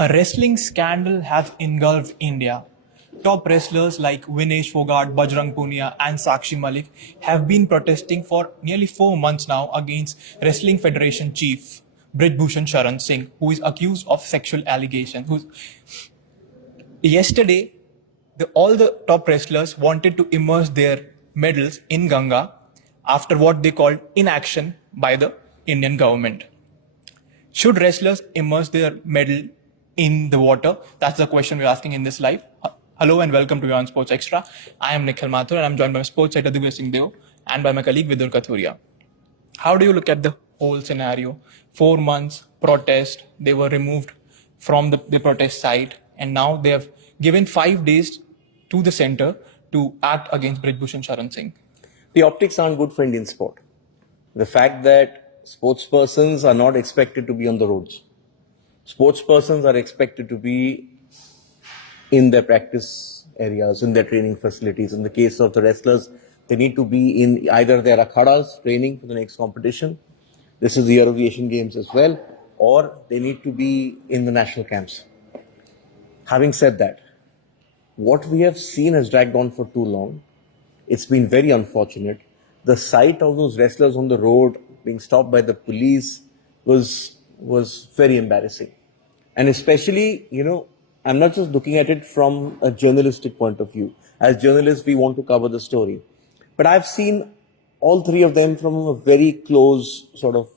A wrestling scandal has engulfed India. Top wrestlers like Vinesh Phogat, Bajrang Punia, and Sakshi Malik have been protesting for nearly 4 months now against Wrestling Federation chief Brij Bhushan Singh, who is accused of sexual allegations. Yesterday, all the top wrestlers wanted to immerse their medals in Ganga after what they called inaction by the Indian government. Should wrestlers immerse their medal in the water? That's the question we're asking in this live. Hello and welcome to WION Sports Extra. I am Nikhil Mathur and I'm joined by my sports editor Divya Singh Deo and by my colleague Vidur Kathuria. How do you look at the whole scenario? 4 months protest, they were removed from the protest site, and now they have given 5 days to the center to act against Brij Bhushan Singh. The optics aren't good for Indian sport. The fact that sportspersons are not expected to be on the roads. Sportspersons are expected to be in their practice areas, in their training facilities. In the case of the wrestlers, they need to be in either their akhadas training for the next competition. This is the year of the Asian Games as well. Or they need to be in the national camps. Having said that, what we have seen has dragged on for too long. It's been very unfortunate. The sight of those wrestlers on the road being stopped by the police was very embarrassing. And especially, I'm not just looking at it from a journalistic point of view. As journalists, we want to cover the story. But I've seen all three of them from a very close, sort of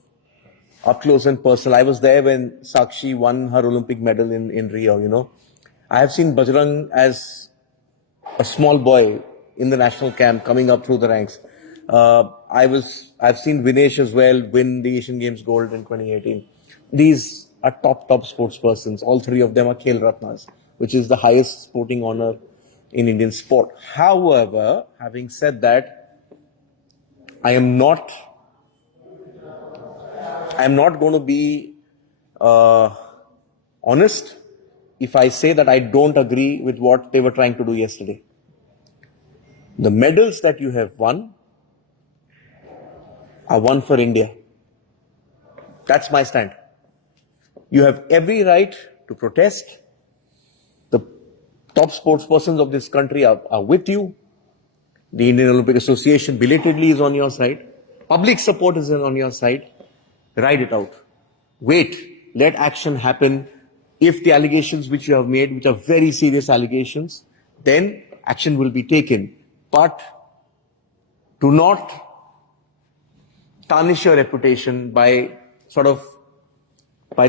up close and personal. I was there when Sakshi won her Olympic medal in Rio, I have seen Bajrang as a small boy in the national camp coming up through the ranks. I've seen Vinesh as well win the Asian Games gold in 2018. These are top sports persons. All three of them are Khel Ratnas, which is the highest sporting honor in Indian sport. However, having said that, I am not going to be honest if I say that I don't agree with what they were trying to do yesterday. The medals that you have won are won for India. That's my stand. You have every right to protest. The top sportspersons of this country are with you. The Indian Olympic Association belatedly is on your side. Public support is on your side. Ride it out. Wait. Let action happen. If the allegations which you have made, which are very serious allegations, then action will be taken. But do not tarnish your reputation by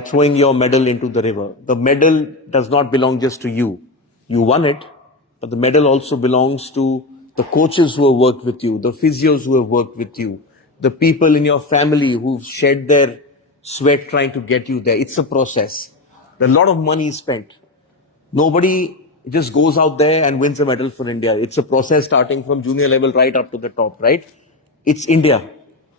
throwing your medal into the river. The medal does not belong just to you. You won it, but the medal also belongs to the coaches who have worked with you, the physios who have worked with you, the people in your family who've shed their sweat trying to get you there. It's a process. A lot of money is spent. Nobody just goes out there and wins a medal for India. It's a process starting from junior level right up to the top, right? It's India.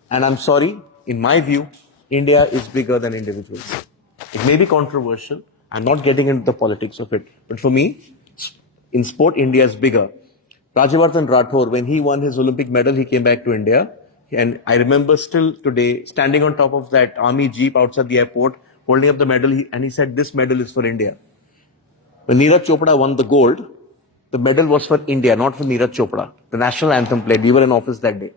And I'm sorry, in my view, India is bigger than individuals. It may be controversial. I'm not getting into the politics of it. But for me, in sport, India is bigger. Rajavardhan Rathore, when he won his Olympic medal, he came back to India. And I remember still today, standing on top of that army jeep outside the airport, holding up the medal, and he said, this medal is for India. When Neeraj Chopra won the gold, the medal was for India, not for Neeraj Chopra. The national anthem played. We were in office that day.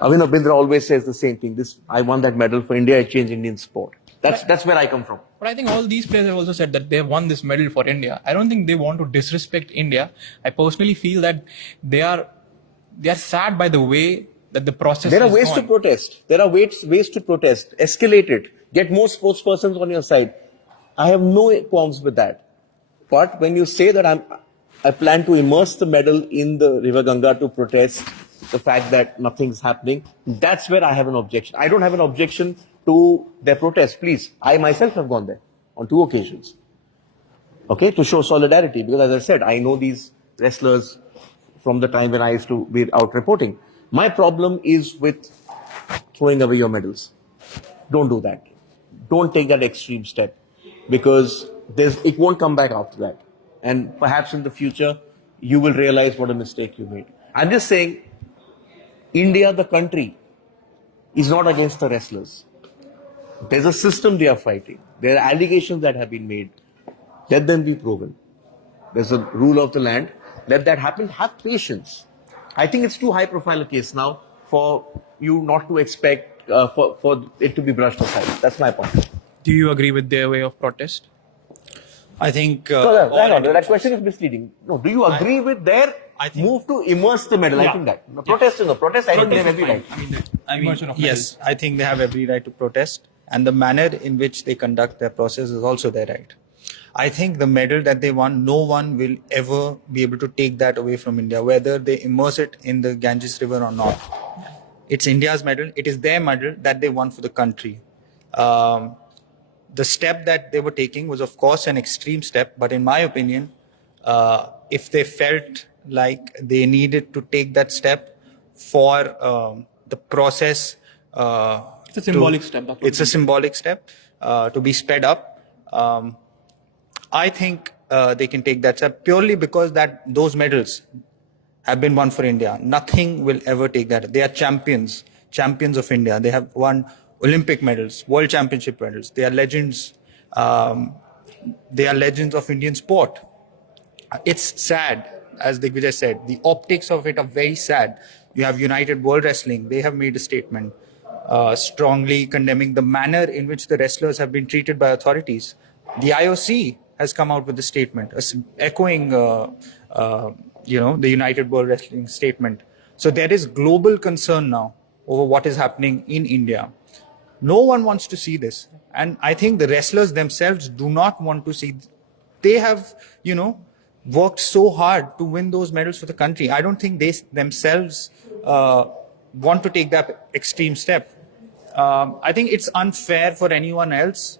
Avinav Bindra always says the same thing. I won that medal for India. I changed Indian sport. That's where I come from. But I think all these players have also said that they have won this medal for India. I don't think they want to disrespect India. I personally feel that they are sad by the way that the process. There are ways to protest. There are ways to protest. Escalate it. Get more sportspersons on your side. I have no qualms with that. But when you say that I plan to immerse the medal in the river Ganga to protest the fact that nothing's happening, that's where I have an objection. I don't have an objection to their protest, please. I myself have gone there on 2 occasions. Okay, to show solidarity. Because as I said, I know these wrestlers from the time when I used to be out reporting. My problem is with throwing away your medals. Don't do that. Don't take that extreme step. Because it won't come back after that. And perhaps in the future, you will realize what a mistake you made. I'm just saying, India, the country, is not against the wrestlers. There's a system they are fighting. There are allegations that have been made. Let them be proven. There's a rule of the land. Let that happen. Have patience. I think it's too high profile a case now for you not to expect for it to be brushed aside. That's my point. Do you agree with their way of protest? I think. No, hang on. That question is misleading. No, do you agree with their move to immerse the medal? I think that. No, protest is no protest. I think they have every right. Immersion of Yes, I think they have every right to protest, and the manner in which they conduct their process is also their right. I think the medal that they won, no one will ever be able to take that away from India, whether they immerse it in the Ganges River or not. It's India's medal. It is their medal that they won for the country. The step that they were taking was, of course, an extreme step. But in my opinion, if they felt like they needed to take that step for the process, It's a symbolic step. It's a symbolic step to be sped up. I think they can take that step purely because that those medals have been won for India. Nothing will ever take that. They are champions of India. They have won Olympic medals, world championship medals. They are legends. They are legends of Indian sport. It's sad, as Digvijay said. The optics of it are very sad. You have United World Wrestling. They have made a statement strongly condemning the manner in which the wrestlers have been treated by authorities. The IOC has come out with a statement echoing, the United World Wrestling statement. So there is global concern now over what is happening in India. No one wants to see this. And I think the wrestlers themselves do not want to see. They have, worked so hard to win those medals for the country. I don't think they themselves want to take that extreme step. I think it's unfair for anyone else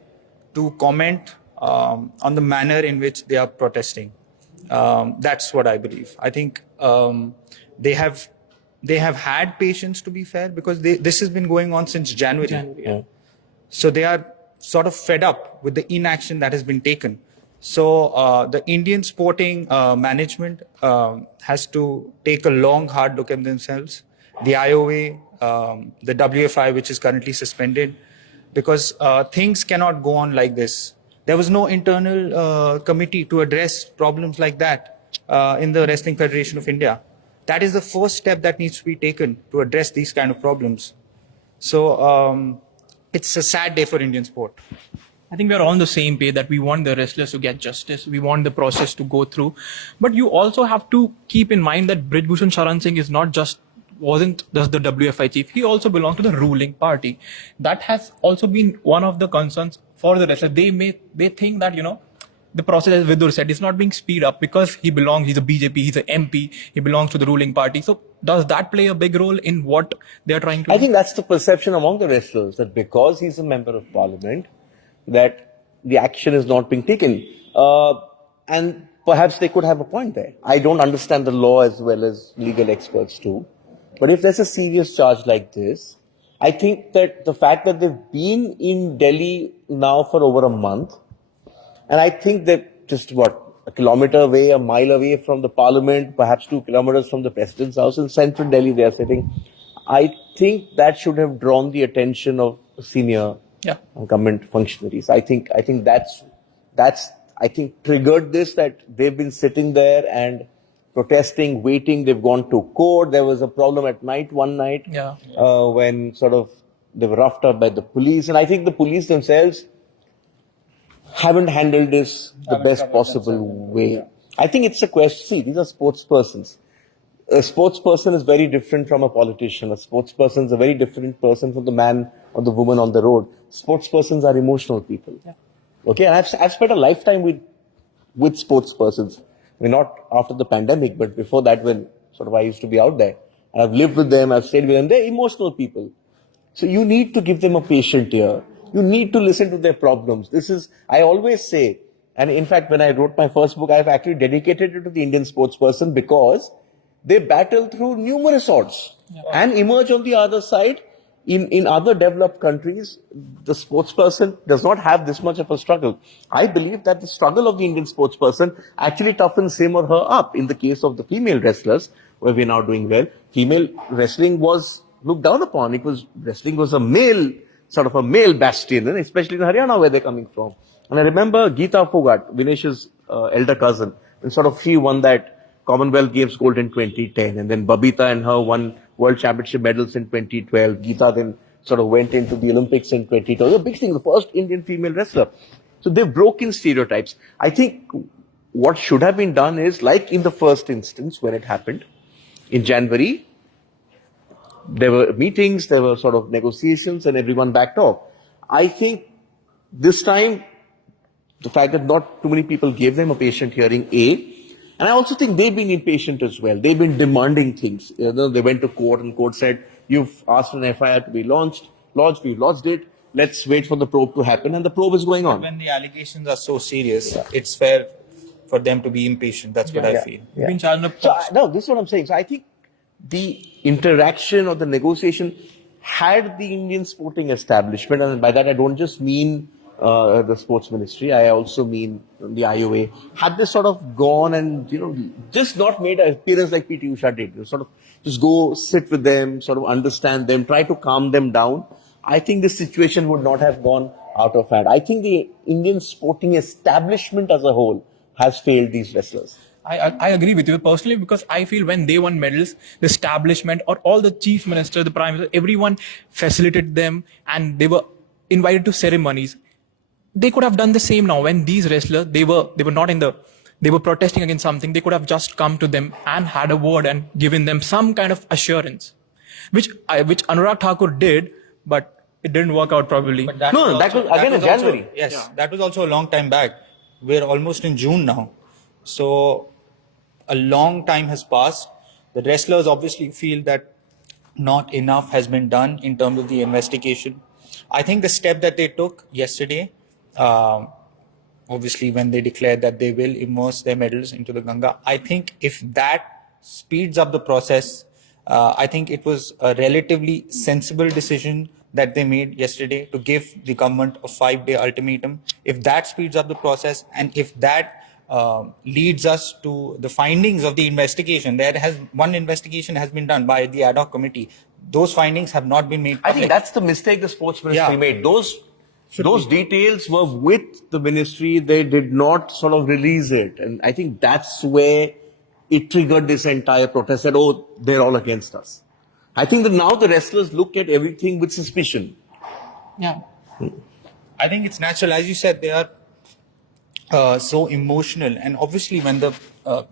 to comment on the manner in which they are protesting. That's what I believe. I think they have had patience, to be fair, because this has been going on since January. Yeah. So they are sort of fed up with the inaction that has been taken. So the Indian sporting management has to take a long, hard look at themselves. The IOA, the WFI, which is currently suspended, because things cannot go on like this. There was no internal committee to address problems like that in the Wrestling Federation of India. That is the first step that needs to be taken to address these kind of problems. So it's a sad day for Indian sport. I think we are all on the same page that we want the wrestlers to get justice. We want the process to go through. But you also have to keep in mind that Brij Bhushan Sharan Singh wasn't just the WFI chief. He also belongs to the ruling party. That has also been one of the concerns for the wrestlers. They think that, the process, as Vidur said, is not being speed up because he's a BJP, he's an MP, he belongs to the ruling party. So does that play a big role in what they're trying to do? I think that's the perception among the wrestlers, that because he's a member of parliament, that the action is not being taken. And perhaps they could have a point there. I don't understand the law as well as legal experts do. But if there's a serious charge like this, I think that the fact that they've been in Delhi now for over a month, and I think that just a kilometer away, a mile away from the parliament, perhaps 2 kilometers from the president's house in central Delhi, they are sitting. I think that should have drawn the attention of senior government functionaries. I think that's triggered this, that they've been sitting there and protesting, waiting. They've gone to court. There was a problem at night, one night, when sort of they were roughed up by the police. And I think the police themselves haven't handled this the best possible way. I think it's a question. See, these are sports persons. A sports person is very different from a politician. A sports person is a very different person from the man or the woman on the road. Sports persons are emotional people. Yeah. Okay, and I've spent a lifetime with sports persons. I mean, not after the pandemic, but before that, when sort of I used to be out there. And I've lived with them, I've stayed with them. They're emotional people. So you need to give them a patient ear. You need to listen to their problems. I always say, and in fact, when I wrote my first book, I've actually dedicated it to the Indian sports person because they battle through numerous odds and emerge on the other side. In other developed countries, the sports person does not have this much of a struggle. I believe that the struggle of the Indian sports person actually toughens him or her up. In the case of the female wrestlers, where we're now doing well, female wrestling was looked down upon. Wrestling was a male sort of a male bastion, and especially in Haryana where they're coming from. And I remember Geeta Phogat, Vinesh's elder cousin, and sort of she won that Commonwealth Games gold in 2010, and then Babita and her won World Championship medals in 2012. Geeta then sort of went into the Olympics in 2012. A big thing, the first Indian female wrestler. So they've broken stereotypes. I think what should have been done is, like in the first instance when it happened in January, there were meetings, there were sort of negotiations, and everyone backed off. I think this time, the fact that not too many people gave them a patient hearing, and I also think they've been impatient as well. They've been demanding things. You know, they went to court and court said, you've asked an FIR to be lodged, we lodged it, let's wait for the probe to happen, and the probe is going on. When the allegations are so serious, it's fair for them to be impatient. That's what I feel. You've been charged up. No, this is what I'm saying. So I think the interaction or the negotiation had the Indian sporting establishment, and by that I don't just mean the sports ministry, I also mean the IOA, had this sort of gone and, you know, just not made an appearance like PT Usha did. You sort of just go sit with them, sort of understand them, try to calm them down. I think this situation would not have gone out of hand. I think the Indian sporting establishment as a whole has failed these wrestlers. I agree with you personally, because I feel when they won medals, the establishment or all the chief minister, the prime minister, everyone facilitated them and they were invited to ceremonies. They could have done the same now when these wrestlers, they were not in the, they were protesting against something. They could have just come to them and had a word and given them some kind of assurance, which Anurag Thakur did, but it didn't work out probably. But That was again in January. Yes, that was also a long time back. We're almost in June now. So a long time has passed. The wrestlers obviously feel that not enough has been done in terms of the investigation. I think the step that they took yesterday, obviously when they declared that they will immerse their medals into the Ganga, I think if that speeds up the process, I think it was a relatively sensible decision that they made yesterday to give the government a 5-day ultimatum. If that speeds up the process, and if that leads us to the findings of the investigation, one investigation has been done by the ad hoc committee. Those findings have not been made public. I think that's the mistake the sports ministry made. Those details were with the ministry. They did not sort of release it. And I think that's where it triggered this entire protest that, oh, they're all against us. I think that now the wrestlers look at everything with suspicion. Yeah. I think it's natural. As you said, they are so emotional. And obviously when the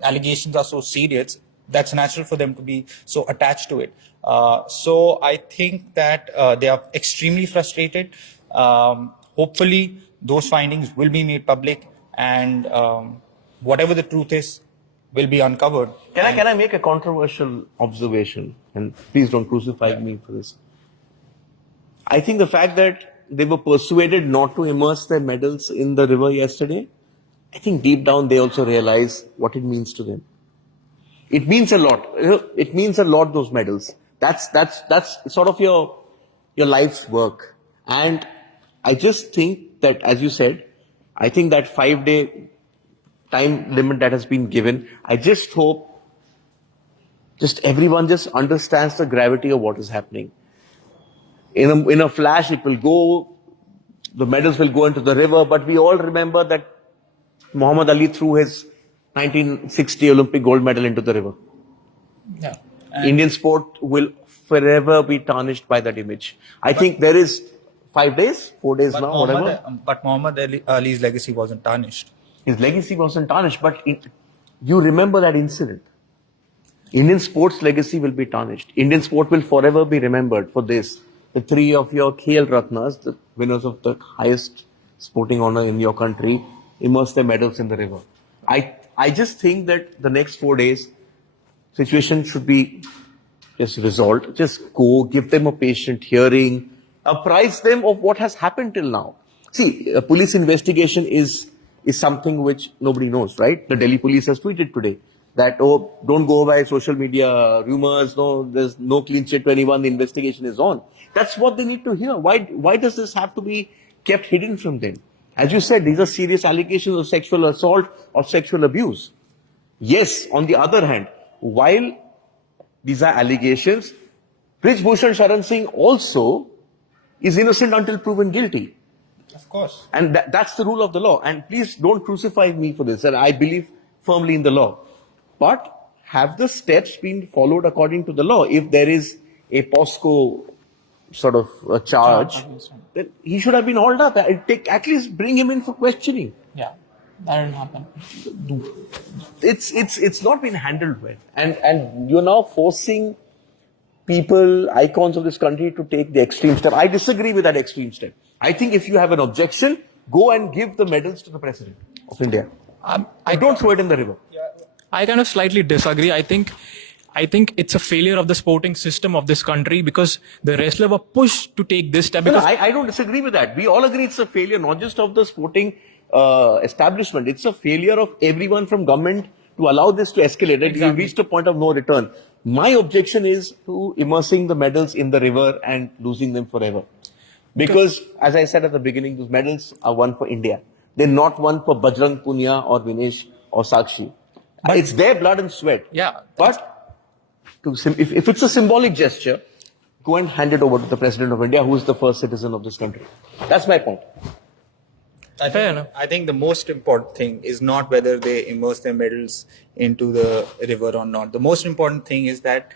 allegations are so serious, that's natural for them to be so attached to it. So I think that they are extremely frustrated. Hopefully those findings will be made public, and whatever the truth is will be uncovered. Can I make a controversial observation? And please don't crucify me for this. I think the fact that they were persuaded not to immerse their medals in the river yesterday, I think deep down they also realize what it means to them. It means a lot. It means a lot, those medals. That's sort of your life's work. And I just think that, as you said, I think that 5-day time limit that has been given, I just hope just everyone just understands the gravity of what is happening. In a flash, it will go, the medals will go into the river, but we all remember that Muhammad Ali threw his 1960 Olympic gold medal into the river. Yeah. Indian sport will forever be tarnished by that image. I think there is 5 days, 4 days now, whatever. But Muhammad Ali's legacy wasn't tarnished. His legacy wasn't tarnished, but you remember that incident. Indian sports legacy will be tarnished. Indian sport will forever be remembered for this. The 3 of your KL Ratnas, the winners of the highest sporting honor in your country, immerse their medals in the river. I just think that the next 4 days, situation should be just resolved. Just go, give them a patient hearing, apprise them of what has happened till now. See, a police investigation is something which nobody knows, right? The Delhi police has tweeted today that, oh, don't go by social media rumors, no, there's no clean sheet to anyone, the investigation is on. That's what they need to hear. Why does this have to be kept hidden from them? As you said, these are serious allegations of sexual assault or sexual abuse. Yes, on the other hand, while these are allegations, Brij, Bhushan, Sharan Singh also is innocent until proven guilty. Of course. And that's the rule of the law. And please don't crucify me for this. And I believe firmly in the law. But have the steps been followed according to the law? If there is a POSCO sort of a charge, then he should have been hauled up. At least bring him in for questioning. Yeah, that didn't happen. It's not been handled well. And you're now forcing people, icons of this country, to take the extreme step. I disagree with that extreme step. I think if you have an objection, go and give the medals to the President of India. I don't throw it in the river. I kind of slightly disagree. I think it's a failure of the sporting system of this country because the wrestler were pushed to take this step. Because I don't disagree with that. We all agree it's a failure, not just of the sporting establishment. It's a failure of everyone from government to allow this to escalate. Exactly. We've reached a point of no return. My objection is to immersing the medals in the river and losing them forever. Because, as I said at the beginning, those medals are won for India. They're not won for Bajrang, Punia or Vinesh or Sakshi. But it's their blood and sweat. Yeah. But if it's a symbolic gesture, go and hand it over to the President of India, who is the first citizen of this country. That's my point. I think the most important thing is not whether they immerse their medals into the river or not. The most important thing is that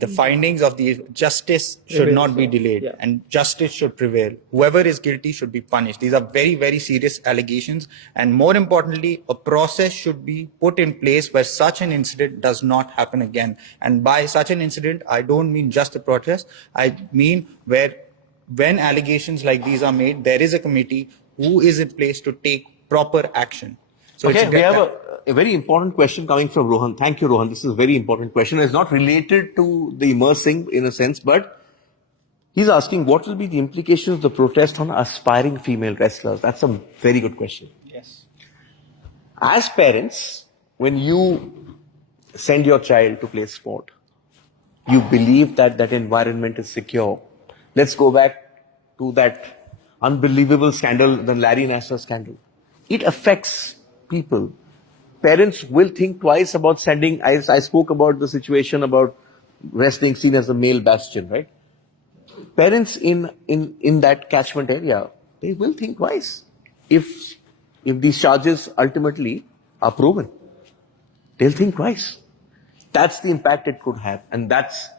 the findings of the justice should not be delayed, and justice should prevail. Whoever is guilty should be punished. These are very, very serious allegations. And more importantly, a process should be put in place where such an incident does not happen again. And by such an incident, I don't mean just a protest. I mean where when allegations like these are made, there is a committee who is in place to take proper action. So okay, we have a very important question coming from Rohan. Thank you, Rohan. This is a very important question. It's not related to the immersing in a sense, but he's asking what will be the implications of the protest on aspiring female wrestlers? That's a very good question. Yes. As parents, when you send your child to play sport, you believe that that environment is secure. Let's go back to that unbelievable scandal, the Larry Nassar scandal. It affects people. Parents will think twice about sending. I spoke about the situation about wrestling seen as a male bastion, right? Parents in that catchment area, they will think twice if these charges ultimately are proven. They'll think twice. That's the impact it could have, and that's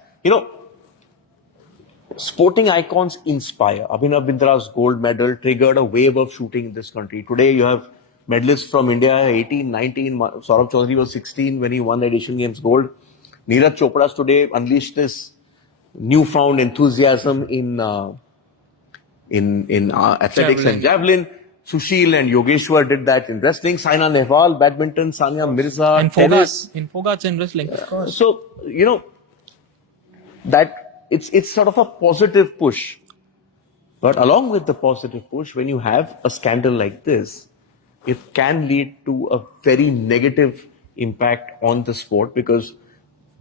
sporting icons inspire. Abhinav Bindra's gold medal triggered a wave of shooting in this country. Today you have medalists from India, 18, 19. Saurabh Chaudhary was 16 when he won the Asian Games gold. Neeraj Chopra's today unleashed this newfound enthusiasm in athletics and javelin. Sushil and Yogeshwar did that in wrestling. Saina Nehwal, badminton. Sania Mirza, and tennis. Phogat's in wrestling, of course. So, that it's sort of a positive push. But along with the positive push, when you have a scandal like this, it can lead to a very negative impact on the sport because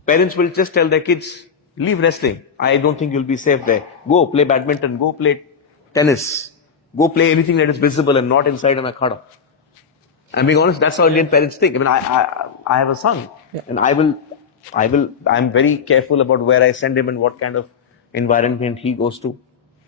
parents will just tell their kids, leave wrestling. I don't think you'll be safe there. Go play badminton, go play tennis, go play anything that is visible and not inside an akhada. I'm being honest, that's how Indian parents think. I mean, I have a son, and I'm very careful about where I send him and what kind of environment he goes to.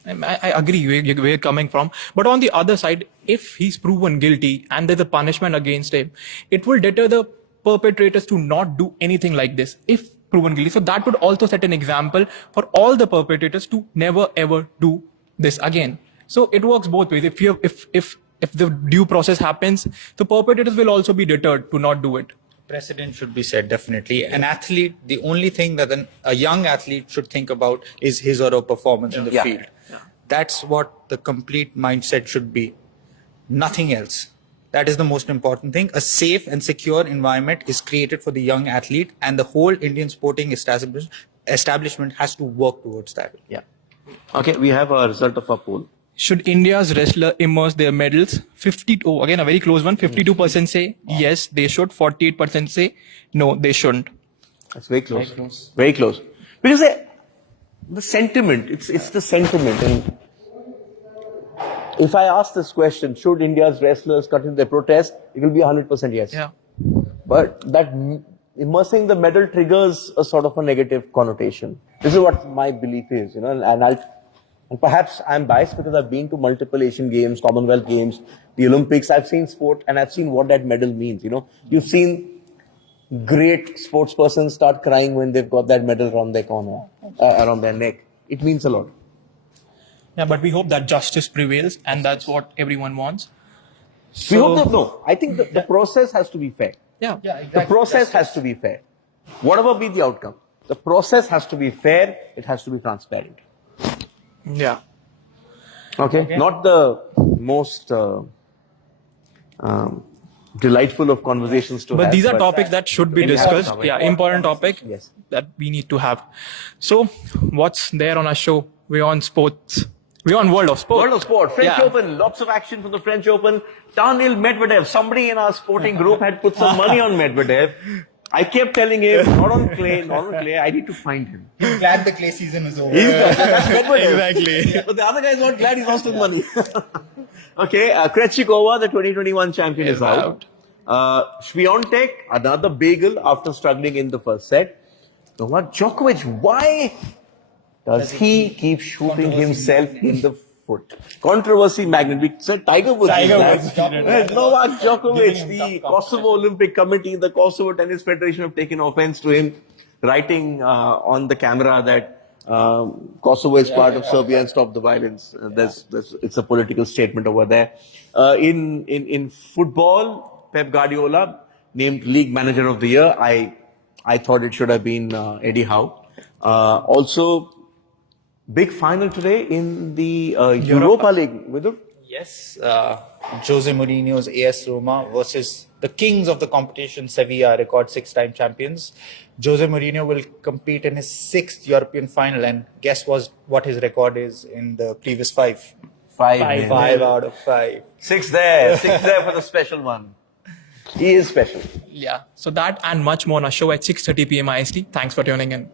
I agree where you're coming from. But on the other side, if he's proven guilty and there's a punishment against him, it will deter the perpetrators to not do anything like this if proven guilty. So that would also set an example for all the perpetrators to never ever do this again. So it works both ways. If the due process happens, the perpetrators will also be deterred to not do it. Precedent should be set, definitely. An athlete, the only thing that a young athlete should think about is his or her performance in the field. Yeah. That's what the complete mindset should be. Nothing else. That is the most important thing. A safe and secure environment is created for the young athlete, and the whole Indian sporting establishment has to work towards that. Yeah. Okay, we have a result of our poll. Should India's wrestler immerse their medals? Again, a very close one. 52% say yes, they should. 48% say no, they shouldn't. That's very close. Very close. Because the sentiment, it's the sentiment. And if I ask this question, should India's wrestlers cut in their protest? It will be 100% yes. Yeah. But that immersing the medal triggers a sort of a negative connotation. This is what my belief is, and And perhaps I'm biased because I've been to multiple Asian Games, Commonwealth Games, the Olympics. I've seen sport and I've seen what that medal means. You know, you've seen great sports persons start crying when they've got that medal around their corner, around their neck. It means a lot. Yeah, but we hope that justice prevails, and that's what everyone wants. We hope that, no, I think the process has to be fair. Yeah. The process has to be fair. Whatever be the outcome, the process has to be fair, it has to be transparent. Yeah. Okay? Not the most delightful of conversations to have. But these are topics that should be discussed. Yeah, important topic Yes. that we need to have. So, what's there on our show? WION Sports. WION World of Sport. World of Sport, French Yeah. Open, lots of action from the French Open. Tarnished Medvedev. Somebody in our sporting group had put some money on Medvedev. I kept telling him, not on clay, not on clay. I need to find him. Glad the clay season is over. He's that's Medvedev. Exactly. But the other guy is not glad he's lost his money. Okay, Krejcikova, the 2021 champion, is out. Swiatek, another bagel after struggling in the first set. Novak Djokovic, why does he keep shooting himself in the foot? Controversy magnet. We said Tiger Woods. Novak Djokovic, the Kosovo Olympic Committee, the Kosovo Tennis Federation have taken offense to him, writing on the camera that Kosovo is part of Serbia and stop the violence. It's a political statement over there. In football, Pep Guardiola named League Manager of the Year. I thought it should have been Eddie Howe. Also, big final today in the Europa League. Vidhu? Yes, Jose Mourinho's AS Roma versus the kings of the competition, Sevilla, record 6-time champions. Jose Mourinho will compete in his 6th European final, and guess what his record is in the previous 5? 5 out of 5. 6 there for the special one. He is special. Yeah. So that and much more on our show at 6:30 p.m. IST. Thanks for tuning in.